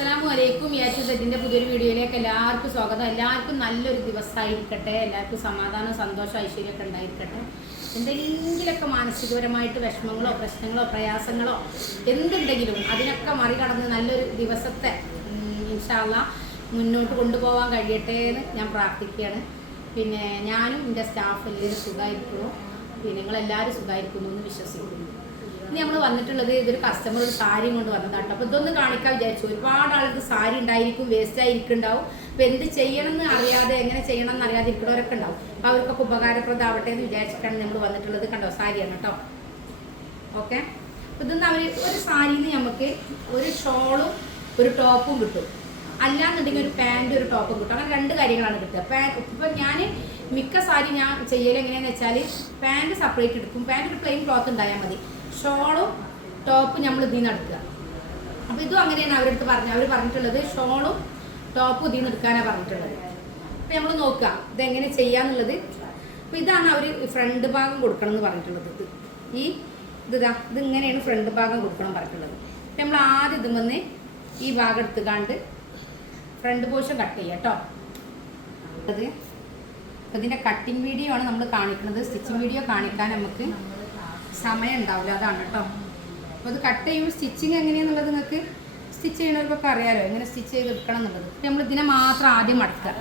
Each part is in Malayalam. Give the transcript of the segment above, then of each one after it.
അസ്സലാമു അലൈക്കും യാച്ച് സെറ്റിന്റെ പുതിയൊരു വീഡിയോയിലേക്ക് എല്ലാവർക്കും സ്വാഗതം. എല്ലാവർക്കും നല്ലൊരു ദിവസമായിരിക്കട്ടെ. എല്ലാവർക്കും സമാധാനം സന്തോഷം ഐശ്വര്യമൊക്കെ ഉണ്ടായിരിക്കട്ടെ. എന്തെങ്കിലുമൊക്കെ മാനസികപരമായിട്ട് വിഷമങ്ങളോ പ്രശ്നങ്ങളോ പ്രയാസങ്ങളോ എന്തുണ്ടെങ്കിലും അതിനൊക്കെ മറികടന്ന് നല്ലൊരു ദിവസത്തെ ഇൻഷാല്ല മുന്നോട്ട് കൊണ്ടുപോകാൻ കഴിയട്ടെ എന്ന് ഞാൻ പ്രാർത്ഥിക്കുകയാണ്. പിന്നെ ഞാനും എന്റെ സ്റ്റാഫ് എല്ലാവരും സുഖമായിരിക്കുന്നു. പിന്നെ നിങ്ങളെല്ലാവരും സുഖമായിരിക്കുന്നു എന്ന് വിശ്വസിക്കുന്നു. ഇനി നമ്മൾ വന്നിട്ടുള്ളത് ഇതൊരു കസ്റ്റമർ ഒരു സാരി കൊണ്ട് വന്നതാട്ടോ. അപ്പോൾ ഇതൊന്ന് കാണിക്കാൻ വിചാരിച്ചു. ഒരുപാട് ആൾക്ക് സാരി ഉണ്ടായിരിക്കും വേസ്റ്റ് ആയിരിക്കുന്നുണ്ടാവും. അപ്പോൾ എന്ത് ചെയ്യണം എന്ന് അറിയാതെ എങ്ങനെ ചെയ്യണം എന്ന് അറിയാതെ ഇരിക്കുന്നവരൊക്കെ ഉണ്ടാവും. അപ്പോൾ അവർക്കൊക്കെ ഉപകാരപ്രദമാവട്ടെ എന്ന് വിചാരിച്ചിട്ടാണ് നമ്മൾ വന്നിട്ടുള്ളത് കണ്ടോ? സാരിയാണ് കേട്ടോ. ഓക്കെ? അപ്പോൾ ഇതൊന്ന് അവർ ഒരു സാരിയിൽ നിന്ന് നമുക്ക് ഒരു ഷോളും ഒരു ടോപ്പും കിട്ടും. അല്ലാന്നുണ്ടെങ്കിൽ ഒരു പാന്റും ഒരു ടോപ്പും കിട്ടും. അങ്ങനെ രണ്ട് കാര്യങ്ങളാണ് കിട്ടുക. പാൻ ഇപ്പം ഞാൻ മിക്ക സാരി ഞാൻ ചെയ്യൽ എങ്ങനെയാണെന്ന് വെച്ചാൽ പാന്റ് സെപ്പറേറ്റ് എടുക്കും. പാന്റ് ഒരു പ്ലെയിൻ ക്ലോത്ത് ഉണ്ടായാൽ മതി. ഷോളും ടോപ്പും നമ്മൾ ഇതിൽ നിന്ന് എടുക്കുക. അപ്പോൾ ഇതും അങ്ങനെയാണ് അവരടുത്ത് പറഞ്ഞത്. അവർ പറഞ്ഞിട്ടുള്ളത് ഷോളും ടോപ്പും ഇതിൽ നിന്ന് എടുക്കാനാണ് പറഞ്ഞിട്ടുള്ളത്. അപ്പോൾ നമ്മൾ നോക്കുക ഇതെങ്ങനെ ചെയ്യാന്നുള്ളത്. അപ്പോൾ ഇതാണ് അവർ ഫ്രണ്ട് ഭാഗം കൊടുക്കണം എന്ന് പറഞ്ഞിട്ടുള്ളത്. ഈ ഇതാ ഇതിങ്ങനെയാണ് ഫ്രണ്ട് ഭാഗം കൊടുക്കണം പറഞ്ഞിട്ടുള്ളത്. അപ്പോൾ നമ്മൾ ആദ്യം ഇതുമെന്ന് ഈ ഭാഗം എടുത്തുകാണ്ട് ഫ്രണ്ട് പോർഷൻ കട്ട് ചെയ്യുക കേട്ടോ. അത് ഇതിന്റെ കട്ടിങ് വീഡിയോ ആണ് നമ്മൾ കാണിക്കുന്നത് സ്റ്റിച്ചിങ് വീഡിയോ കാണിക്കാൻ നമുക്ക് സമയം ഉണ്ടാവില്ല അതാണ് കേട്ടോ അപ്പോൾ അത് കട്ട് ചെയ്യുമ്പോൾ സ്റ്റിച്ചിങ് എങ്ങനെയാണെന്നുള്ളത് നിങ്ങൾക്ക് സ്റ്റിച്ച് ചെയ്യണവർക്കൊക്കെ അറിയാലോ എങ്ങനെ സ്റ്റിച്ച് ചെയ്ത് എടുക്കണം എന്നുള്ളത് നമ്മൾ ഇതിനെ മാത്രം ആദ്യം മടക്കുക.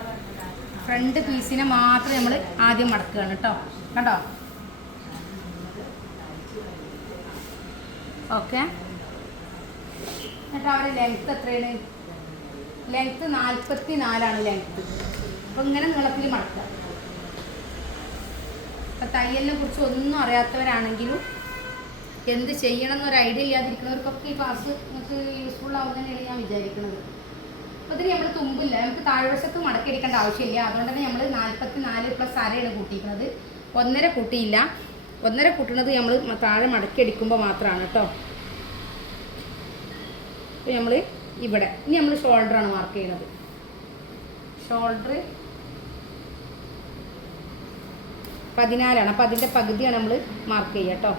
ഫ്രണ്ട് പീസിനെ മാത്രം നമ്മൾ ആദ്യം മടക്കുകയാണ് കേട്ടോ കണ്ടോ? ഓക്കെ എന്നിട്ട് അവരുടെ ലെങ്ത്ത് എത്രയാണ്? ലെങ്ത്ത് നാൽപ്പത്തി നാലാണ് ലെങ്ത്ത് അപ്പോൾ ഇങ്ങനെ നീളത്തിൽ മടക്കുക. അപ്പം തയ്യലിനെ കുറിച്ച് ഒന്നും അറിയാത്തവരാണെങ്കിലും എന്ത് ചെയ്യണം എന്നൊരു ഐഡിയ ഇല്ലാതിരിക്കുന്നവർക്കൊക്കെ ഈ ക്ലാസ് നമുക്ക് യൂസ്ഫുൾ ആവുന്നതിനാണ് ഞാൻ വിചാരിക്കുന്നത്. അപ്പോൾ ഇതിന് നമ്മൾ തുമ്പില്ല. നമുക്ക് താഴ്വശത്ത് മടക്കിയെടുക്കേണ്ട ആവശ്യമില്ല. അതുകൊണ്ട് തന്നെ നമ്മൾ നാൽപ്പത്തി നാല് പ്ലസ് അരയാണ് കൂട്ടിയിരിക്കുന്നത്. ഒന്നര കൂട്ടിയില്ല. ഒന്നര കൂട്ടുന്നത് നമ്മൾ താഴെ മടക്കിയെടുക്കുമ്പോൾ മാത്രമാണ് കേട്ടോ. അപ്പോൾ നമ്മൾ ഇവിടെ. ഇനി നമ്മൾ ഷോൾഡറാണ് മാർക്ക് ചെയ്യുന്നത്. ഷോൾഡർ പതിനാലാണ്. അപ്പം അതിന്റെ പകുതിയാണ് നമ്മൾ മാർക്ക് ചെയ്യുക കേട്ടോ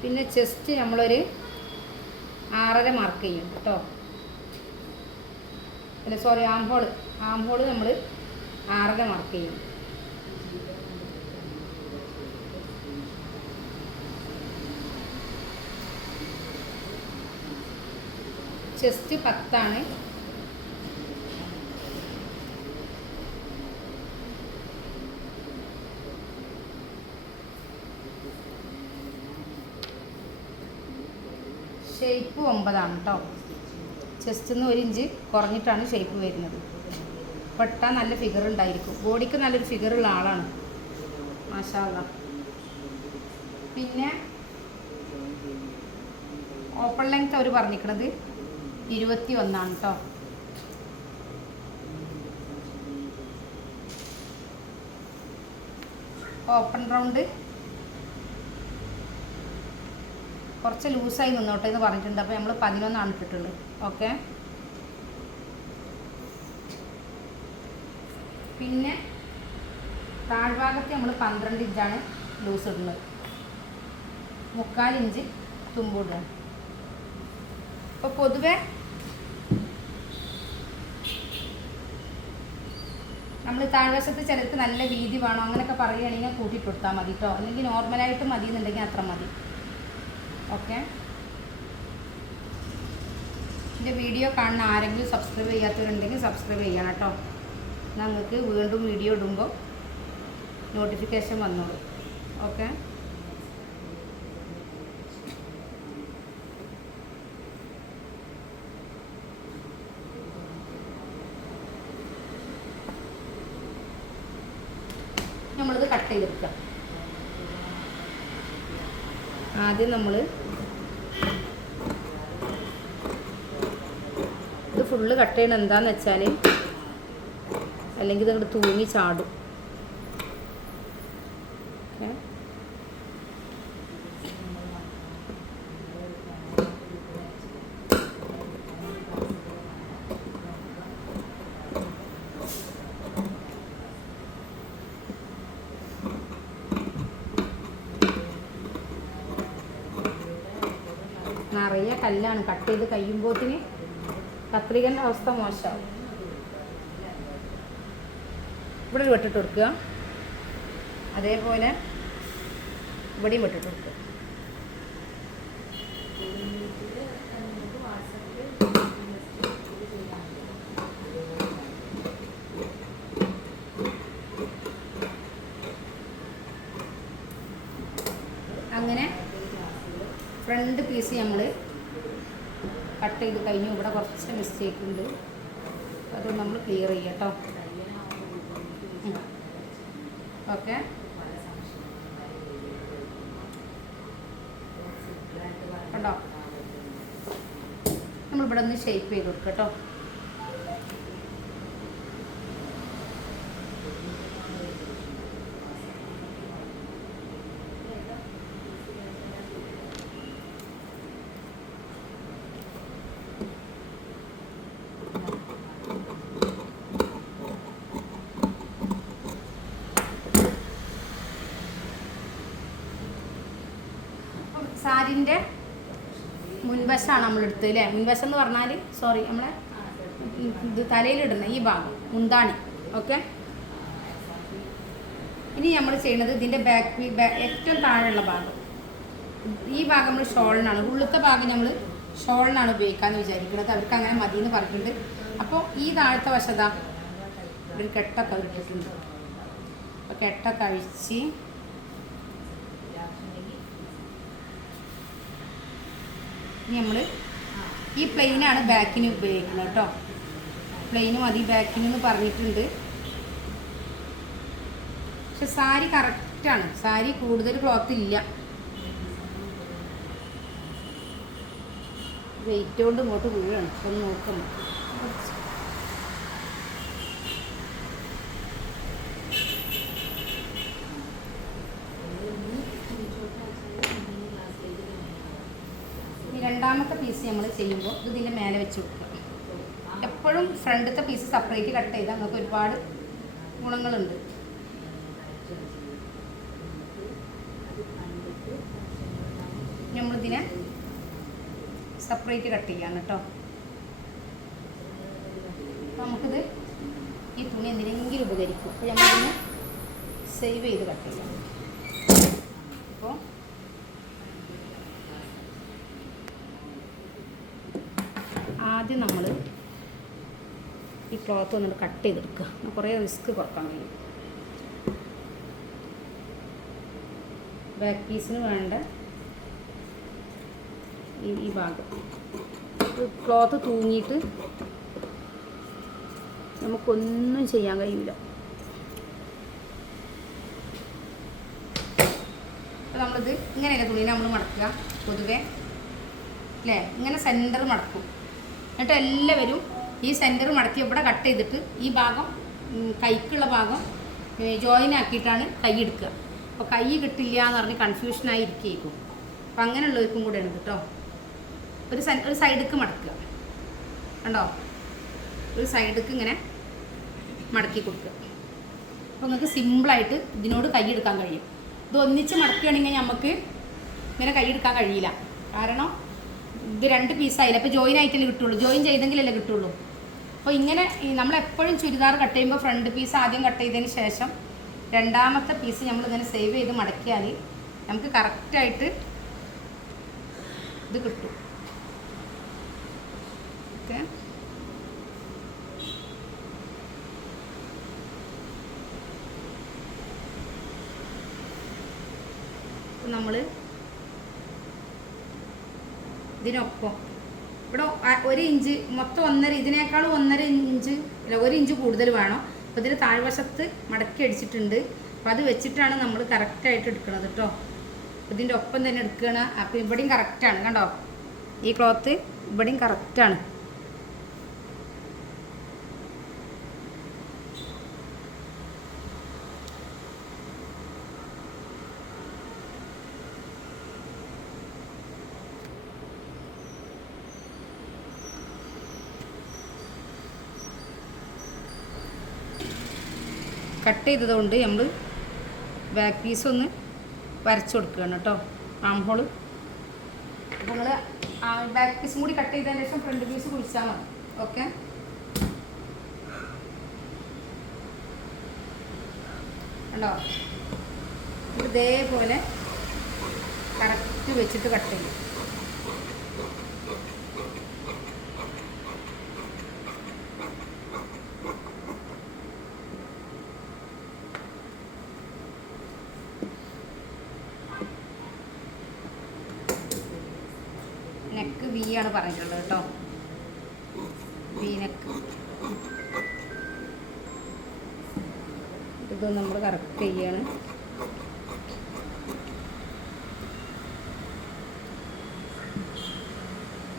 പിന്നെ ചെസ്റ്റ് നമ്മളൊരു ആറര മാർക്ക് ചെയ്യും കേട്ടോ അല്ല സോറി ആംഹോൾ ആംഹോൾ നമ്മൾ ആറര മാർക്ക് ചെയ്യും ചെസ്റ്റ് പത്താണ്. ഷേപ്പ് ഒമ്പതാണ് കേട്ടോ ചെസ്റ്റിൽ നിന്ന് ഒരു ഇഞ്ച് കുറഞ്ഞിട്ടാണ് ഷേപ്പ് വരുന്നത്. പെട്ടാൽ നല്ല ഫിഗർ ഉണ്ടായിരിക്കും. ബോഡിക്ക് നല്ലൊരു ഫിഗറുള്ള ആളാണ്. മാഷാള്ള പിന്നെ ഓപ്പൺ ലെങ്ത് അവർ പറഞ്ഞിരിക്കുന്നത് ഇരുപത്തി ഒന്നാണ് കേട്ടോ ഓപ്പൺ റൗണ്ട് കുറച്ച് ലൂസായി നിന്നോട്ടെ എന്ന് പറഞ്ഞിട്ടുണ്ട്. അപ്പോൾ നമ്മൾ പതിനൊന്നാണ് ഇട്ടിട്ടുള്ളത്. ഓക്കെ പിന്നെ താഴ്ഭാഗത്ത് നമ്മൾ പന്ത്രണ്ട് ഇഞ്ചാണ് ലൂസ് ഇടുന്നത്. മുക്കാൽ ഇഞ്ച് തുമ്പിടുക അപ്പോൾ പൊതുവെ നമ്മൾ താഴ്വശത്ത് ചിലർക്ക് നല്ല വീതി വേണം അങ്ങനെയൊക്കെ പറയുകയാണെങ്കിൽ കൂട്ടിപ്പൊടുത്താൽ മതി കേട്ടോ അല്ലെങ്കിൽ നോർമലായിട്ട് മതി എന്നുണ്ടെങ്കിൽ അത്ര മതി. ഓക്കെ എന്റെ വീഡിയോ കാണുന്ന ആരെങ്കിലും സബ്സ്ക്രൈബ് ചെയ്യാത്തവരുണ്ടെങ്കിൽ സബ്സ്ക്രൈബ് ചെയ്യണം കേട്ടോ ഞങ്ങൾക്ക് വീണ്ടും വീഡിയോ ഇടുമ്പോൾ നോട്ടിഫിക്കേഷൻ വന്നോളൂ. ഓക്കെ നമ്മളിത് കട്ട് ചെയ്തെടുക്കാം ആദ്യം നമ്മൾ ഇത് ഫുള്ള് കട്ട് ചെയ്യണം എന്താന്ന് വെച്ചാൽ അല്ലെങ്കിൽ ഇത് അങ്ങോട്ട് തൂങ്ങി ചാടും. ഓക്കെ നിറയെ കല്ലാണ് കട്ട് ചെയ്ത് കഴിയുമ്പോത്തിന് കത്രികന്റെ അവസ്ഥ മോശമാവും. ഇവിടെ വെട്ടിട്ട് കൊടുക്കുക. അതേപോലെ ഇവിടെയും വെട്ടിട്ട് കൊടുക്കുക അങ്ങനെ ഫ്രണ്ട് പീസ് നമ്മൾ കട്ട് ചെയ്ത് കഴിഞ്ഞു. ഇവിടെ കുറച്ച് മിസ്റ്റേക്ക് ഉണ്ട്. അത് നമ്മൾ ക്ലിയർ ചെയ്യാം കേട്ടോ. ഓക്കെ. കണ്ടോ? നമ്മളിവിടെ ഒന്ന് ഷേപ്പ് ചെയ്ത് കൊടുക്കാം കേട്ടോ അപ്പം സാരിന്റെ മുൻവശമാണ് നമ്മൾ എടുത്തത് അല്ലേ മുൻവശം എന്ന് പറഞ്ഞാൽ സോറി നമ്മളെ ഇത് തലയിലിടുന്ന ഈ ഭാഗം മുന്താണി. ഓക്കെ ഇനി നമ്മൾ ചെയ്യുന്നത് ഇതിന്റെ ബാക്ക് ഏറ്റവും താഴെയുള്ള ഭാഗം. ഈ ഭാഗം നമ്മൾ ഷോളിനാണ്. ഉള്ളത്തെ ഭാഗം നമ്മൾ ഷോളിനാണ് ഉപയോഗിക്കാമെന്ന് വിചാരിക്കുന്നത്. അവർക്ക് അങ്ങനെ മതി എന്ന് പറഞ്ഞിട്ടുണ്ട്. അപ്പോൾ ഈ താഴത്തെ വശത ഒരു കെട്ടൊക്കെ ഇട്ടിട്ടുണ്ട് അപ്പോൾ കെട്ടൊക്കെ അഴിച്ച് ഇനി നമ്മൾ ഈ പ്ലെയിനാണ് ബാക്കിന് ഉപയോഗിക്കുന്നത് കേട്ടോ. പ്ലെയിന് മതി ബാക്കിന് എന്ന് പറഞ്ഞിട്ടുണ്ട്. പക്ഷെ സാരി കറക്റ്റാണ് സാരി കൂടുതൽ ക്ലോത്ത് ഇല്ല. വെയിറ്റ് കൊണ്ട് ഇങ്ങോട്ട് വീഴാണ്. ഒന്ന് നോക്കണം ഈ രണ്ടാമത്തെ പീസ് നമ്മൾ ചെയ്യുമ്പോൾ ഇത് ഇതിന്റെ മേലെ വെച്ച് കൊടുക്കുക. എപ്പോഴും ഫ്രണ്ടത്തെ പീസ് സെപ്പറേറ്റ് കട്ട് ചെയ്താൽ നമുക്ക് ഒരുപാട് ഗുണങ്ങളുണ്ട്. നമ്മളിതിനെ സെപ്പറേറ്റ് കട്ട് ചെയ്യാം കേട്ടോ. നമുക്കിത് ഈ തുണി എന്തിനെങ്കിലും ഉപകരിക്കും. അപ്പോൾ നമ്മളിതിനെ സേവ് ചെയ്ത് കട്ട് ചെയ്യാം. അപ്പോൾ ആദ്യം നമ്മൾ ഈ ക്ലോത്ത് ഒന്നിട്ട് കട്ട് ചെയ്തെടുക്കുക കുറേ റിസ്ക് കുറയ്ക്കാൻ കഴിയും. ബാക്ക് പീസിന് വേണ്ട ഈ ഈ ഭാഗം. ക്ലോത്ത് തൂങ്ങിയിട്ട് നമുക്കൊന്നും ചെയ്യാൻ കഴിയില്ല നമ്മളിത് ഇങ്ങനെയല്ല തുണീനെ നമ്മൾ മടക്കുക പൊതുവേ. അല്ലേ ഇങ്ങനെ സെന്റർ മടക്കും. എന്നിട്ട് എല്ലാവരും ഈ സെന്റർ മടക്കി ഇവിടെ കട്ട് ചെയ്തിട്ട് ഈ ഭാഗം കൈക്കുള്ള ഭാഗം ജോയിൻ ആക്കിയിട്ടാണ് കൈ എടുക്കുക. അപ്പോൾ കൈ കിട്ടില്ല എന്ന് പറഞ്ഞ് കൺഫ്യൂഷനായി ഇരിക്കും അപ്പം അങ്ങനെയുള്ളവർക്കും കൂടെ ഉണ്ട് കേട്ടോ. ഒരു സൈ ഒരു സൈഡിക്ക് മടക്കുക. കണ്ടോ? ഒരു സൈഡിക്ക് ഇങ്ങനെ മടക്കി കൊടുക്കുക. അപ്പോൾ നിങ്ങൾക്ക് സിമ്പിളായിട്ട് ഇതിനോട് കൈ എടുക്കാൻ കഴിയും. ഇത് ഒന്നിച്ച് മടക്കുകയാണെങ്കിൽ നമുക്ക് ഇങ്ങനെ കൈ എടുക്കാൻ കഴിയില്ല. കാരണം ഇത് രണ്ട് പീസായില്ല അപ്പോൾ ജോയിൻ ആയിട്ടല്ലേ കിട്ടുള്ളൂ. ജോയിൻ ചെയ്തെങ്കിലല്ലേ കിട്ടുള്ളൂ. അപ്പോൾ ഇങ്ങനെ നമ്മളെപ്പോഴും ചുരിദാർ കട്ട് ചെയ്യുമ്പോൾ ഫ്രണ്ട് പീസ് ആദ്യം കട്ട് ചെയ്തതിന് ശേഷം രണ്ടാമത്തെ പീസ് നമ്മൾ ഇങ്ങനെ സേവ് ചെയ്ത് മടക്കിയാൽ നമുക്ക് കറക്റ്റായിട്ട് ഇത് കിട്ടും. ഓക്കെ നമ്മൾ ഇതിനൊപ്പം. ഇവിടെ ഒരു ഇഞ്ച് മൊത്തം ഒന്നര ഇതിനേക്കാളും ഒന്നര ഇഞ്ച് അല്ല ഒരു ഇഞ്ച് കൂടുതൽ വേണം. അപ്പോൾ ഇതിന് താഴ്വശത്ത് മടക്കി അടിച്ചിട്ടുണ്ട്. അപ്പോൾ അത് വെച്ചിട്ടാണ് നമ്മൾ കറക്റ്റായിട്ട് എടുക്കുന്നത് കേട്ടോ ഇതിന്റെ ഒപ്പം തന്നെ എടുക്കുകയാണ് അപ്പോൾ ഇവിടെയും കറക്റ്റാണ്. കണ്ടോ? ഈ ക്ലോത്ത് ഇവിടെയും കറക്റ്റാണ്. കട്ട് ചെയ്തതുകൊണ്ട് നമ്മൾ ബാക്ക് പീസ് ഒന്ന് വരച്ചു കൊടുക്കുകയാണ് കേട്ടോ. ആം ഹോൾ അപ്പോൾ നിങ്ങൾ ബാക്ക് പീസും കൂടി കട്ട് ചെയ്തതിന് ശേഷം ഫ്രണ്ട് പീസ് കുഴിച്ചാൽ മതി. ഓക്കെ ഉണ്ടോ ഇതേപോലെ കറക്റ്റ് വെച്ചിട്ട് കട്ട് ചെയ്യും നെക്ക് വി ആണ് പറഞ്ഞിട്ടുള്ളത് കേട്ടോ വി നെക്ക് ഇത് നമ്മൾ കറക്റ്റ് ചെയ്യാണ്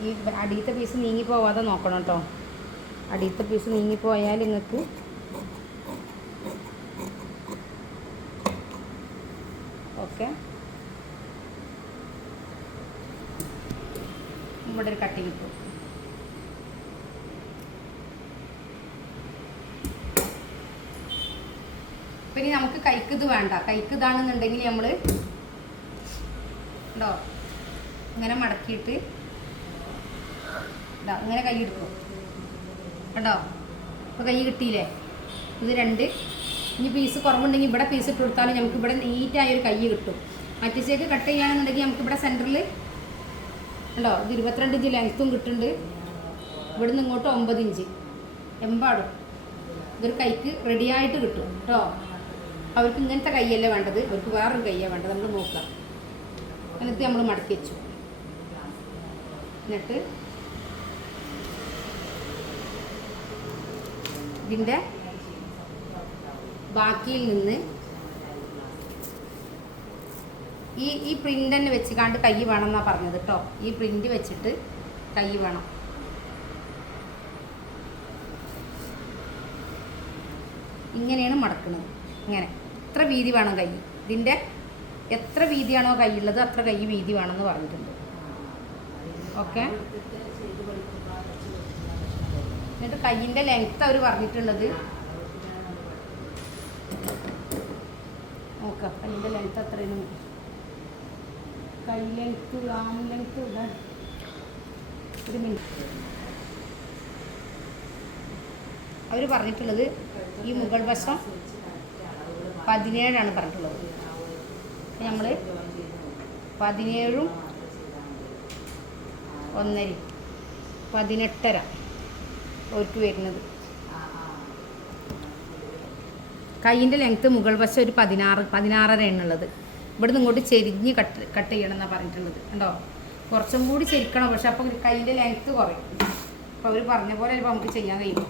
ഈ അടിയത്തെ പീസ് നീങ്ങി പോവാതെ നോക്കണം കേട്ടോ അടിയത്തെ പീസ് നീങ്ങിപ്പോയാൽ നിങ്ങൾക്ക് ഓക്കെ. ഇവിടെ ഒരു കട്ടി കിട്ടും പിന്നെ നമുക്ക് കൈക്ക് ഇത് വേണ്ട. കൈക്ക് ഇതാണെന്നുണ്ടെങ്കിൽ നമ്മൾ ഉണ്ടോ ഇങ്ങനെ മടക്കിയിട്ട് ഇങ്ങനെ കൈ എടുക്കും. കണ്ടോ? ഇപ്പോൾ കൈ കിട്ടിയില്ലേ? ഇത് രണ്ട്. ഇനി പീസ് കുറവുണ്ടെങ്കിൽ ഇവിടെ പീസ് ഇട്ട് കൊടുത്താലും നമുക്ക് ഇവിടെ നീറ്റായ ഒരു കൈ കിട്ടും. മറ്റേച്ചേക്ക് കട്ട് ചെയ്യുകയാണെന്നുണ്ടെങ്കിൽ നമുക്ക് ഇവിടെ സെന്ററിൽ ഉണ്ടോ ഇത് ഇരുപത്തിരണ്ട് ഇഞ്ച് ലെങ്ത്തും കിട്ടുന്നുണ്ട്. ഇവിടുന്ന് ഇങ്ങോട്ട് ഒമ്പത് ഇഞ്ച്. എമ്പാടും. ഇതൊരു കൈക്ക് റെഡിയായിട്ട് കിട്ടും കേട്ടോ? അവർക്ക് ഇങ്ങനത്തെ കൈയല്ലേ വേണ്ടത്? അവർക്ക് വേറൊരു കൈയാണ് വേണ്ടത്. നമ്മൾ നോക്കാം. എന്നിട്ട് നമ്മൾ മടക്കി വെച്ചു. എന്നിട്ട് ഇതിന്റെ ബാക്കിയിൽ നിന്ന് ഈ ഈ പ്രിന്റ് തന്നെ വെച്ചിക്കാണ്ട് കൈ വേണം എന്നാണ് പറഞ്ഞത് കേട്ടോ ഈ പ്രിന്റ് വെച്ചിട്ട് കൈ വേണം. ഇങ്ങനെയാണ് മടക്കുന്നത് ഇങ്ങനെ. എത്ര വീതി വേണം കൈ? ഇതിന്റെ എത്ര വീതിയാണോ കൈയുള്ളത് അത്ര കൈ വീതി വേണമെന്ന് പറഞ്ഞിട്ടുണ്ട്. ഓക്കെ? എന്നിട്ട് കയ്യിന്റെ ലെങ്ത്ത് അവർ പറഞ്ഞിട്ടുള്ളത്. നോക്കാം കയ്യിന്റെ ലെങ്ത്ത് അത്രയും കൈ ലെങ്ത്ത് ആം ലെങ്ത്ത് ഇവിടെ ഒരു മിനിറ്റ് അവർ പറഞ്ഞിട്ടുള്ളത് ഈ മുകൾ വശം പതിനേഴാണ് പറഞ്ഞിട്ടുള്ളത്. നമ്മൾ പതിനേഴും ഒന്നര പതിനെട്ടര. അവർക്ക് വരുന്നത്. കൈയിന്റെ ലെങ്ത്ത് മുകൾ വശം ഒരു പതിനാറ് പതിനാറര എണ്ണുള്ളത് ഇവിടുന്ന് ഇങ്ങോട്ട് ചെരിഞ്ഞ് കട്ട് കട്ട് ചെയ്യണം എന്നാണ് പറഞ്ഞിട്ടുള്ളത്. കണ്ടോ? കുറച്ചും കൂടി ചെരിക്കണം പക്ഷെ അപ്പോൾ കൈയിന്റെ ലെങ്ത്ത് കുറയും. അപ്പോൾ അവർ പറഞ്ഞ പോലെ ചിലപ്പോൾ നമുക്ക് ചെയ്യാൻ കഴിയും?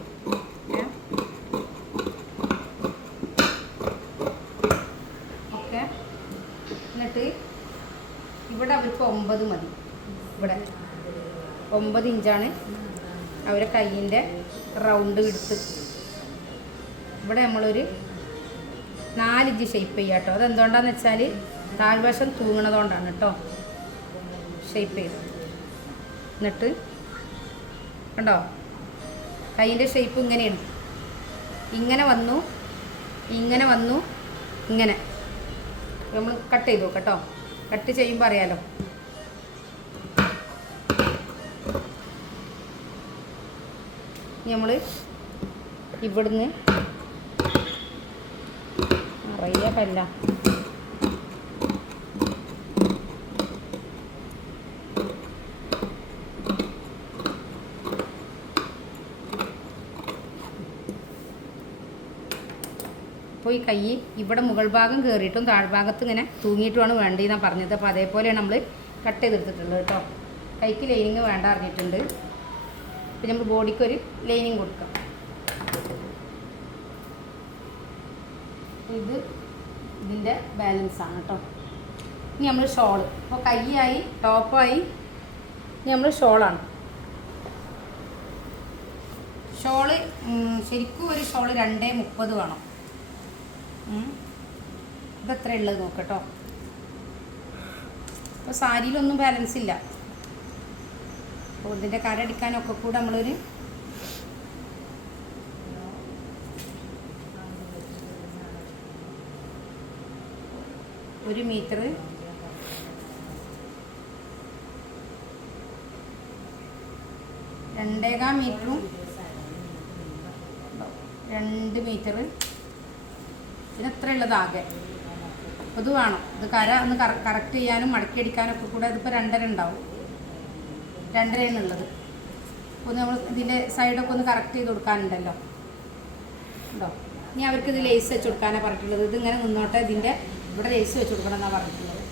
ഓക്കെ. എന്നിട്ട് ഇവിടെ അവർക്ക് ഒമ്പത് മതി. ഇവിടെ. ഒമ്പത് ഇഞ്ചാണ്. അവരെ കയ്യിന്റെ റൗണ്ട് എടുത്ത്. ഇവിടെ നമ്മളൊരു നാലിഞ്ച് ഷേപ്പ് ചെയ്യാം കേട്ടോ. അതെന്തുകൊണ്ടാന്ന് വെച്ചാൽ താഴ്വശം തൂങ്ങണതുകൊണ്ടാണ് കേട്ടോ. ഷേപ്പ് ചെയ്ത് എന്നിട്ട് കണ്ടോ? കയ്യിന്റെ ഷേപ്പ് ഇങ്ങനെയാണ്. ഇങ്ങനെ വന്നു ഇങ്ങനെ വന്നു ഇങ്ങനെ. നമ്മൾ കട്ട് ചെയ്തു കേട്ടോ. കട്ട് ചെയ്യുമ്പോൾ അറിയാലോ. നമ്മൾ ഇവിടുന്ന് നിറയെ കല്ല അപ്പോൾ ഈ കൈ ഇവിടെ മുകൾ ഭാഗം കയറിയിട്ടും താഴ്ഭാഗത്ത് ഇങ്ങനെ തൂങ്ങിയിട്ടുമാണ് വേണ്ടതെന്നാണ് പറഞ്ഞത്. അപ്പോൾ അതേപോലെയാണ് നമ്മൾ കട്ട് ചെയ്തെടുത്തിട്ടുള്ളത് കേട്ടോ. കൈക്ക് ലൈനിങ് വേണ്ട അറിഞ്ഞിട്ടുണ്ട്. അപ്പോൾ നമ്മൾ ബോഡിക്ക് ഒരു ലൈനിങ് കൊടുക്കാം. ഇത് ഇതിന്റെ ബാലൻസ് ആണ് കേട്ടോ ഇനി നമ്മൾ ഷോൾ അപ്പോൾ കൈയായി ടോപ്പായി ഇനി നമ്മൾ ഷോളാണ് ഷോൾ ശരിക്കും ഒരു ഷോൾ രണ്ടേ മുപ്പത് വേണം. ഇതെത്ര ഉള്ളത് നോക്കട്ടോ അപ്പോൾ സാരിയിലൊന്നും ബാലൻസ് ഇല്ല. അപ്പോൾ ഇതിന്റെ കരടിക്കാനൊക്കെ കൂടെ നമ്മളൊരു ഒരു മീറ്റർ രണ്ടേകാൽ മീറ്ററും രണ്ട് മീറ്റർ. പിന്നെ എത്ര ഉള്ളതാകെ ഇത് വേണം. ഇത് കര ഒന്ന് കറക്റ്റ് ചെയ്യാനും മടക്കി അടിക്കാനൊക്കെ കൂടെ ഇതിപ്പോൾ രണ്ടര ഉണ്ടാവും. രണ്ടരയാണ് ഉള്ളത് ഒന്ന് നമ്മൾ ഇതിന്റെ സൈഡൊക്കെ ഒന്ന് കറക്റ്റ് ചെയ്ത് കൊടുക്കാനുണ്ടല്ലോ. ഉണ്ടോ? ഇനി അവർക്ക് ഇത് ലേസ് വെച്ച് കൊടുക്കാനാണ് പറഞ്ഞിട്ടുള്ളത്. ഇതിങ്ങനെ നിന്നോട്ടെ ഇതിന്റെ ഇവിടെ ലേസ് വെച്ച് കൊടുക്കണം എന്നാണ് പറഞ്ഞിട്ടുള്ളത്.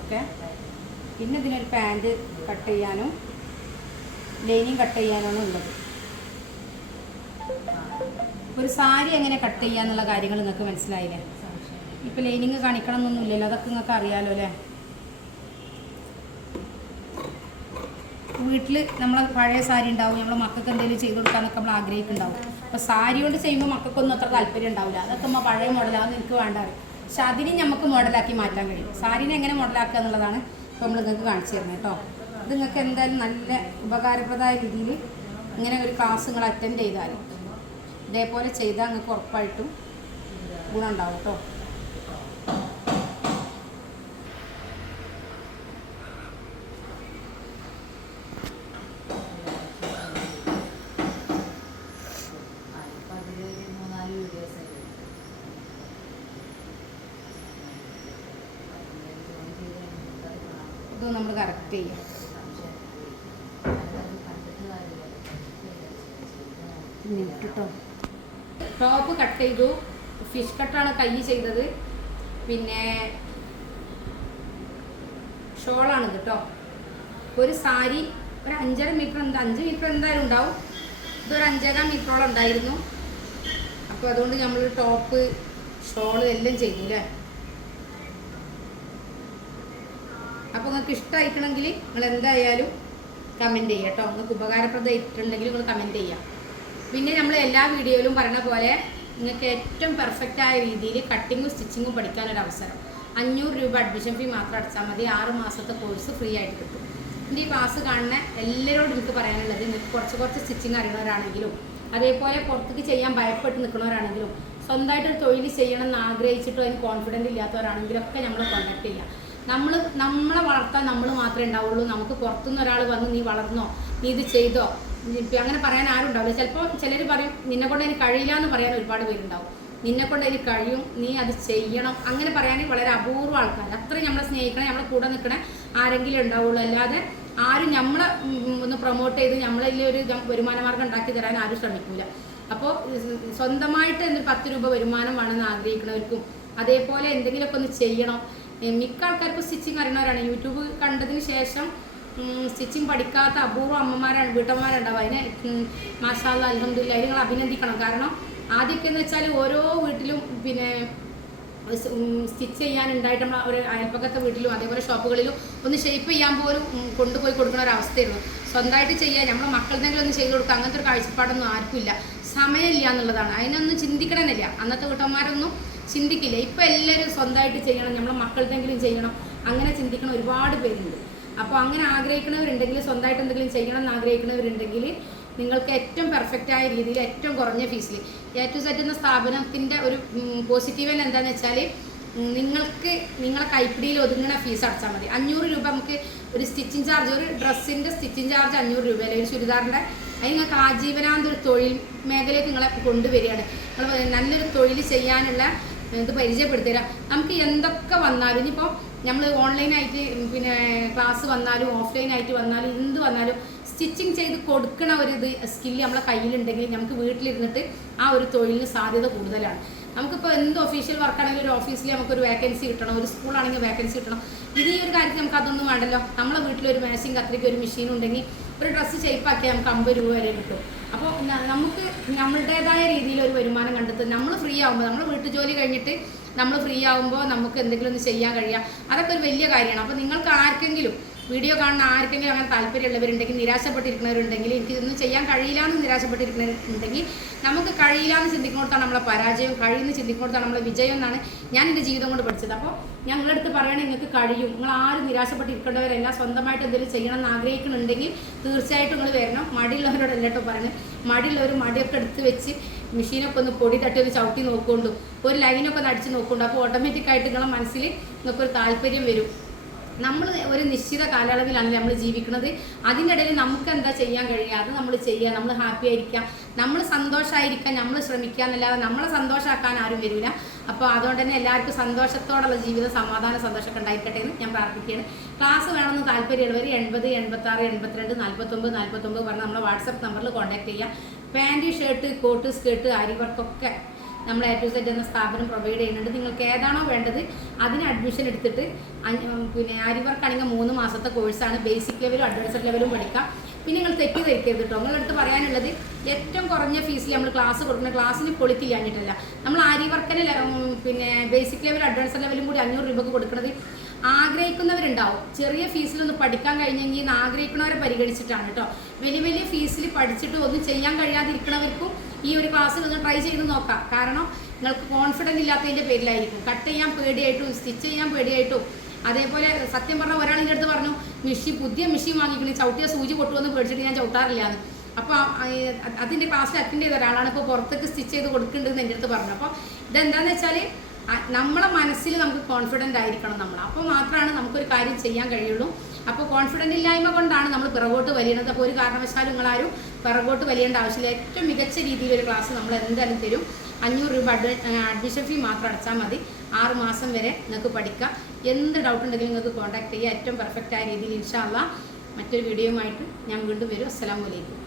ഓക്കെ പിന്നെ ഇതിനൊരു പാന്റ് കട്ട് ചെയ്യാനും ലൈനിങ് കട്ട് ചെയ്യാനാണ് ഉള്ളത്. ഒരു സാരി എങ്ങനെ കട്ട് ചെയ്യാന്നുള്ള കാര്യങ്ങൾ നിങ്ങൾക്ക് മനസ്സിലായില്ലേ? ഇപ്പം ലൈനിങ് കാണിക്കണം എന്നൊന്നുമില്ലല്ലോ അതൊക്കെ നിങ്ങൾക്ക് അറിയാമല്ലോ അല്ലേ വീട്ടിൽ നമ്മൾ പഴയ സാരി ഉണ്ടാവും നമ്മളെ മക്കൾക്ക് എന്തെങ്കിലും ചെയ്ത് കൊടുക്കാനൊക്കെ നമ്മൾ ആഗ്രഹിക്കുന്നുണ്ടാവും. അപ്പോൾ സാരി കൊണ്ട് ചെയ്യുമ്പോൾ മക്കൾക്കൊന്നും അത്ര താല്പര്യം ഉണ്ടാവില്ല. അതൊക്കെ നമ്മൾ പഴയ മോഡലാണെന്ന് എനിക്ക് വേണ്ട പക്ഷെ അതിനെ നമുക്ക് മോഡലാക്കി മാറ്റാൻ കഴിയും. സാരിനെ എങ്ങനെ മോഡലാക്കുക എന്നുള്ളതാണ് ഇപ്പോൾ നമ്മൾ നിങ്ങൾക്ക് കാണിച്ചു തരുന്നത് കേട്ടോ. ഇത് നിങ്ങൾക്ക് എന്തായാലും നല്ല ഉപകാരപ്രദമായ രീതിയിൽ ഇങ്ങനെ ഒരു ക്ലാസ് നിങ്ങൾ അറ്റൻഡ് ചെയ്താൽ ഇതേപോലെ ചെയ്താൽ നിങ്ങൾക്ക് ഉറപ്പായിട്ടും ഗുണം ഉണ്ടാവും കേട്ടോ ഇത് നമ്മൾ കറക്റ്റ് ചെയ്യാം മിനിറ്റ് കേട്ടോ ടോപ്പ് കട്ട് ചെയ്തു. ഫിഷ് കട്ടാണ് കൈ ചെയ്തത്. പിന്നെ ഷോളാണ് കേട്ടോ ഒരു സാരി ഒരു അഞ്ചര മീറ്റർ എന്താ അഞ്ച് മീറ്റർ എന്തായാലും ഉണ്ടാവും. ഇതൊരു അഞ്ചര മീറ്ററോളം ഉണ്ടായിരുന്നു. അപ്പോൾ അതുകൊണ്ട് നമ്മൾ ടോപ്പ് ഷോൾ എല്ലാം ചെയ്തു അല്ലേ അപ്പോൾ നിങ്ങൾക്ക് ഇഷ്ടമായിക്കണമെങ്കിൽ നിങ്ങൾ എന്തായാലും കമന്റ് ചെയ്യുക കേട്ടോ നിങ്ങൾക്ക് ഉപകാരപ്രദമായിട്ടുണ്ടെങ്കിൽ നിങ്ങൾ കമന്റ് ചെയ്യാം. പിന്നെ നമ്മൾ എല്ലാ വീഡിയോയിലും പറയുന്ന പോലെ നിങ്ങൾക്ക് ഏറ്റവും പെർഫെക്റ്റ് ആയ രീതിയിൽ കട്ടിങ്ങും സ്റ്റിച്ചിങ്ങും പഠിക്കാനൊരു അവസരം. അഞ്ഞൂറ് രൂപ അഡ്മിഷൻ ഫീ മാത്രം അടച്ചാൽ മതി. ആറ് മാസത്തെ കോഴ്സ് ഫ്രീ ആയിട്ട് കിട്ടും. എന്റെ ഈ ക്ലാസ് കാണുന്ന എല്ലാവരോടും എനിക്ക് പറയാനുള്ളത് നിങ്ങൾക്ക് കുറച്ച് കുറച്ച് സ്റ്റിച്ചിങ് അറിയുന്നവരാണെങ്കിലും അതേപോലെ പുറത്തേക്ക് ചെയ്യാൻ ഭയപ്പെട്ട് നിൽക്കുന്നവരാണെങ്കിലും സ്വന്തമായിട്ട് ഒരു തൊഴിൽ ചെയ്യണം എന്ന് ആഗ്രഹിച്ചിട്ടോ അതിന് കോൺഫിഡന്റ് ഇല്ലാത്തവരാണെങ്കിലും ഒക്കെ നമ്മൾ കോൺടാക്ട് ചെയ്യുക നമ്മൾ നമ്മളെ വളർത്താൻ നമ്മൾ മാത്രമേ ഉണ്ടാവുള്ളൂ. നമുക്ക് പുറത്തുനിന്ന് ഒരാൾ വന്ന് നീ വളർന്നോ നീ ഇത് ചെയ്തോ അങ്ങനെ പറയാൻ ആരും ഉണ്ടാവില്ല ചിലപ്പോൾ ചിലർ പറയും നിന്നെ കൊണ്ട് എനിക്ക് കഴിയില്ല എന്ന് പറയാൻ ഒരുപാട് പേരുണ്ടാവും. നിന്നെ കൊണ്ട് എനിക്ക് കഴിയും നീ അത് ചെയ്യണം അങ്ങനെ പറയാനും വളരെ അപൂർവ ആൾക്കാർ അത്രയും നമ്മളെ സ്നേഹിക്കണേ നമ്മളെ കൂടെ നിൽക്കണേ ആരെങ്കിലും ഉണ്ടാവുള്ളൂ. അല്ലാതെ ആരും നമ്മളെ ഒന്ന് പ്രൊമോട്ട് ചെയ്ത് നമ്മളതിൽ ഒരു വരുമാന മാർഗം ഉണ്ടാക്കി തരാൻ ആരും ശ്രമിക്കില്ല അപ്പോൾ സ്വന്തമായിട്ട് എന്ത് പത്ത് രൂപ വരുമാനം വേണമെന്ന് ആഗ്രഹിക്കുന്നവർക്കും അതേപോലെ എന്തെങ്കിലുമൊക്കെ ഒന്ന് ചെയ്യണം. മിക്ക ആൾക്കാർക്കും സ്റ്റിച്ചിങ് അറിയണവരാണ്. യൂട്യൂബ് കണ്ടതിന് ശേഷം സ്റ്റിച്ചിങ് പഠിക്കാത്ത അപൂർവ അമ്മമാരാണ് വീട്ടമ്മമാരുണ്ടാവും. അതിനെ മാഷാല്ല അലഹമില്ല നിങ്ങൾ അഭിനന്ദിക്കണം. കാരണം ആദ്യമൊക്കെ എന്ന് വെച്ചാൽ ഓരോ വീട്ടിലും പിന്നെ സ്റ്റിച്ച് ചെയ്യാനുണ്ടായിട്ട് നമ്മൾ ഒരു അയൽപ്പക്കത്തെ വീട്ടിലും അതേപോലെ ഷോപ്പുകളിലും ഒന്ന് ഷേപ്പ് ചെയ്യാൻ പോലും കൊണ്ടുപോയി കൊടുക്കുന്ന ഒരു അവസ്ഥയായിരുന്നു. സ്വന്തമായിട്ട് ചെയ്യാൻ നമ്മളെ മക്കളെന്തെങ്കിലും ഒന്ന് ചെയ്ത് കൊടുക്കുക. അങ്ങനത്തെ ഒരു കാഴ്ചപ്പാടൊന്നും ആർക്കും ഇല്ല. സമയമില്ല എന്നുള്ളതാണ്. അതിനൊന്നും ചിന്തിക്കണമെന്നില്ല. അന്നത്തെ വീട്ടന്മാരൊന്നും ചിന്തിക്കില്ല. ഇപ്പം എല്ലാവരും സ്വന്തമായിട്ട് ചെയ്യണം. നമ്മളെ മക്കളെന്തെങ്കിലും ചെയ്യണം. അങ്ങനെ ചിന്തിക്കണം ഒരുപാട് പേരുണ്ട്. അപ്പോൾ അങ്ങനെ ആഗ്രഹിക്കുന്നവരുണ്ടെങ്കിൽ സ്വന്തമായിട്ട് എന്തെങ്കിലും ചെയ്യണം എന്ന് ആഗ്രഹിക്കുന്നവരുണ്ടെങ്കിൽ നിങ്ങൾക്ക് ഏറ്റവും പെർഫെക്റ്റ് ആയ രീതിയിൽ ഏറ്റവും കുറഞ്ഞ ഫീസിൽ എ ടു സെറ്റ് എന്ന സ്ഥാപനത്തിന്റെ ഒരു പോസിറ്റീവ് എന്താണെന്ന് വെച്ചാൽ നിങ്ങൾക്ക് നിങ്ങളെ കൈപ്പിടിയിൽ ഒതുങ്ങുന്ന ഫീസ് അടച്ചാൽ മതി. അഞ്ഞൂറ് രൂപ നമുക്ക് ഒരു സ്റ്റിച്ചിങ് ചാർജ് ഒരു ഡ്രസ്സിന്റെ സ്റ്റിച്ചിങ് ചാർജ് അഞ്ഞൂറ് രൂപ അല്ലെങ്കിൽ ചുരിദാറിന്റെ. അത് നിങ്ങൾക്ക് ആജീവനാന്ത ഒരു തൊഴിൽ മേഖലയ്ക്ക് നിങ്ങളെ കൊണ്ടുവരികയാണ്. നിങ്ങൾ നല്ലൊരു തൊഴിൽ ചെയ്യാനുള്ള ഇത് പരിചയപ്പെടുത്തുക നമുക്ക് എന്തൊക്കെ വന്നാലും ഇനിയിപ്പോൾ നമ്മൾ ഓൺലൈനായിട്ട് പിന്നെ ക്ലാസ് വന്നാലും ഓഫ്ലൈനായിട്ട് വന്നാലും എന്ത് വന്നാലും സ്റ്റിച്ചിങ് ചെയ്ത് കൊടുക്കണ ഒരു ഇത് സ്കില്ല് നമ്മളെ കയ്യിലുണ്ടെങ്കിൽ നമുക്ക് വീട്ടിലിരുന്നിട്ട് ആ ഒരു തൊഴിലിന് സാധ്യത കൂടുതലാണ്. നമുക്കിപ്പോൾ എന്ത് ഒഫീഷ്യൽ വർക്കാണെങ്കിലും ഒരു ഓഫീസിൽ നമുക്കൊരു വേക്കൻസി കിട്ടണം ഒരു സ്കൂളാണെങ്കിൽ വേക്കൻസി കിട്ടണം. ഇത് ഈ ഒരു കാര്യത്തിൽ നമുക്ക് അതൊന്നും വേണ്ടല്ലോ. നമ്മളെ വീട്ടിലൊരു മേശയും കത്രിക ഒരു മെഷീൻ ഉണ്ടെങ്കിൽ ഒരു ഡ്രസ്സ് ഷേപ്പാക്കിയാൽ നമുക്ക് അമ്പത് രൂപ വരെ കിട്ടും. അപ്പോൾ നമുക്ക് നമ്മളുടേതായ രീതിയിൽ ഒരു വരുമാനം കണ്ടെത്തും. നമ്മൾ ഫ്രീ ആകുമ്പോൾ നമ്മൾ വീട്ടുജോലി കഴിഞ്ഞിട്ട് നമ്മൾ ഫ്രീ ആകുമ്പോൾ നമുക്ക് എന്തെങ്കിലും ഒന്ന് ചെയ്യാൻ കഴിയാം അതൊക്കെ ഒരു വലിയ കാര്യമാണ്. അപ്പോൾ നിങ്ങൾക്ക് ആർക്കെങ്കിലും വീഡിയോ കാണുന്ന ആർക്കെങ്കിലും അങ്ങനെ താല്പര്യമുള്ളവരുണ്ടെങ്കിൽ നിരാശപ്പെട്ടിരിക്കുന്നവരുണ്ടെങ്കിൽ എനിക്ക് ഇതൊന്നും ചെയ്യാൻ കഴിയില്ല എന്ന് നിരാശപ്പെട്ടിരിക്കുന്നവരുണ്ടെങ്കിൽ നമുക്ക് കഴിയില്ല എന്ന് ചിന്തിക്കുന്നിടത്താണ് നമ്മളെ പരാജയം കഴിയുന്ന ചിന്തിക്കുന്നിടത്താണ് നമ്മളെ വിജയം എന്നാണ് ഞാൻ എന്റെ ജീവിതം കൊണ്ട് പഠിച്ചത്. അപ്പോൾ ഞാൻ നിങ്ങളുടെ അടുത്ത് പറയണേ നിങ്ങൾക്ക് കഴിയും. നിങ്ങൾ ആരും നിരാശപ്പെട്ടിരിക്കേണ്ടവരെല്ലാം. സ്വന്തമായിട്ട് എന്തെങ്കിലും ചെയ്യണം എന്ന് ആഗ്രഹിക്കുന്നുണ്ടെങ്കിൽ തീർച്ചയായിട്ടും നിങ്ങൾ വരണം. മടിയുള്ളവരോടല്ല കേട്ടോ മടിയുള്ളവർ മടിയൊക്കെ എടുത്ത് വെച്ച് മെഷീനൊക്കെ ഒന്ന് പൊടി തട്ടി ഒന്ന് ചവിട്ടി നോക്കുകൊണ്ടും ഒരു ലൈനൊക്കെ ഒന്ന് അടിച്ച് നോക്കുകൊണ്ടും അപ്പോൾ ഓട്ടോമാറ്റിക്കായിട്ട് നിങ്ങളുടെ മനസ്സിൽ നിങ്ങൾക്കൊരു താല്പര്യം വരും. നമ്മൾ ഒരു നിശ്ചിത കാലയളവിലാണ് നമ്മൾ ജീവിക്കുന്നത്. അതിനിടയിൽ നമുക്ക് എന്താ ചെയ്യാൻ കഴിയുക? അത് നമ്മൾ ചെയ്യുക നമ്മൾ ഹാപ്പി ആയിരിക്കുക നമ്മൾ സന്തോഷമായിരിക്കാൻ നമ്മൾ ശ്രമിക്കുക എന്നല്ലാതെ നമ്മളെ സന്തോഷമാക്കാൻ ആരും വരില്ല അപ്പോൾ അതുകൊണ്ട് തന്നെ എല്ലാവർക്കും സന്തോഷത്തോടുള്ള ജീവിതം സമാധാന സന്തോഷമൊക്കെ ഉണ്ടായിക്കട്ടെ എന്ന് ഞാൻ പ്രാർത്ഥിക്കുകയാണ്. ക്ലാസ് വേണമെന്ന് താല്പര്യമുള്ളവർ എൺപത് എൺപത്താറ് എൺപത്തിരണ്ട് നാൽപ്പത്തൊമ്പത് നാൽപ്പത്തൊമ്പത് പറഞ്ഞ് നമ്മളെ വാട്സപ്പ് നമ്പറിൽ കോൺടാക്ട് ചെയ്യുക. പാന്റ് ഷർട്ട് കോട്ട് സ്കേർട്ട് അരി വർക്കൊക്കെ നമ്മൾ എ ടു സെറ്റ് എന്ന സ്ഥാപനം പ്രൊവൈഡ് ചെയ്യുന്നുണ്ട്. നിങ്ങൾക്ക് ഏതാണോ വേണ്ടത് അതിന് അഡ്മിഷൻ എടുത്തിട്ട് പിന്നെ ആരി വർക്ക് ആണെങ്കിൽ മൂന്ന് മാസത്തെ കോഴ്സാണ് ബേസിക് ലെവലും അഡ്വാൻസ്ഡ് ലെവലും പഠിക്കാം. പിന്നെ നിങ്ങൾ തെറ്റി ധരിക്കരുത് കേട്ടോ നിങ്ങളടുത്ത് പറയാനുള്ളത് ഏറ്റവും കുറഞ്ഞ ഫീസിൽ നമ്മൾ ക്ലാസ് കൊടുക്കുന്ന ക്ലാസ്സിന് ക്വാളിറ്റി ഇല്ലാഞ്ഞിട്ടല്ല. നമ്മൾ ആരി വർക്കിന് പിന്നെ ബേസിക് ലെവൽ അഡ്വാൻസ് ലെവലും കൂടി അഞ്ഞൂറ് രൂപക്ക് കൊടുക്കുന്നത് ആഗ്രഹിക്കുന്നവരുണ്ടാവും. ചെറിയ ഫീസിലൊന്ന് പഠിക്കാൻ കഴിഞ്ഞെങ്കിൽ എന്ന് ആഗ്രഹിക്കുന്നവരെ പരിഗണിച്ചിട്ടാണ് കേട്ടോ വലിയ വലിയ ഫീസിൽ പഠിച്ചിട്ട് ഒന്നും ചെയ്യാൻ കഴിയാതിരിക്കുന്നവർക്കും ഈ ഒരു ക്ലാസ്സിൽ ഒന്ന് ട്രൈ ചെയ്ത് നോക്കാം. കാരണം നിങ്ങൾക്ക് കോൺഫിഡന്റ് ഇല്ലാത്തതിന്റെ പേരിലായിരിക്കും. കട്ട് ചെയ്യാൻ പേടിയായിട്ടും സ്റ്റിച്ച് ചെയ്യാൻ പേടിയായിട്ടും അതേപോലെ സത്യം പറഞ്ഞ എന്റെ അടുത്ത് പറഞ്ഞു മിഷി പുതിയ മിഷി വാങ്ങിക്കണേ. ചവിട്ടിയ സൂചി പൊട്ടുമെന്ന് പേടിച്ചിട്ട് ഞാൻ ചവിട്ടാറില്ല എന്ന് അപ്പോൾ അതിന്റെ ക്ലാസ്സിൽ അറ്റൻഡ് ചെയ്ത ഒരാളാണ് ഇപ്പോൾ പുറത്തേക്ക് സ്റ്റിച്ച് ചെയ്ത് കൊടുക്കേണ്ടതെന്ന് എന്റെ അടുത്ത് പറഞ്ഞു. അപ്പോൾ ഇതെന്താന്ന് വെച്ചാൽ നമ്മളെ മനസ്സിൽ നമുക്ക് കോൺഫിഡന്റ് ആയിരിക്കണം നമ്മൾ. അപ്പോൾ മാത്രമാണ് നമുക്കൊരു കാര്യം ചെയ്യാൻ കഴിയുള്ളൂ. അപ്പോൾ കോൺഫിഡന്റ് ഇല്ലായ്മ കൊണ്ടാണ് നമ്മൾ പിറകോട്ട് വലിയണത്. അപ്പോൾ ഒരു കാരണവശാലും നിങ്ങളാരും പിറകോട്ട് വലിയേണ്ട ആവശ്യമില്ല. ഏറ്റവും മികച്ച രീതിയിലൊരു ക്ലാസ് നമ്മൾ എന്തായാലും തരും. അഞ്ഞൂറ് രൂപ അഡ്മിഷൻ ഫീ മാത്രം അടച്ചാൽ മതി. ആറ് മാസം വരെ നിങ്ങൾക്ക് പഠിക്കാം. എന്ത് ഡൗട്ട് ഉണ്ടെങ്കിലും നിങ്ങൾക്ക് കോൺടാക്ട് ചെയ്യുക ഏറ്റവും പെർഫെക്റ്റ് രീതിയിൽ ഇൻഷാല്ല മറ്റൊരു വീഡിയോ ആയിട്ട് ഞാൻ വീണ്ടും വരും. അസ്സാം അലൈക്കും.